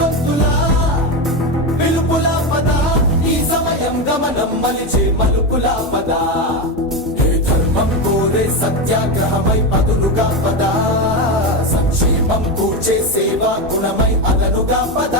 గొంతులా పిలుపులా పద ఈ సమయం గమనం మలిచే మలుపులా పద ఏ ధర్మం కోరే సత్యాగ్రహమై పదులుగా పద సంక్షేమం కూర్చే సేవా గుణమై అదనుగా పద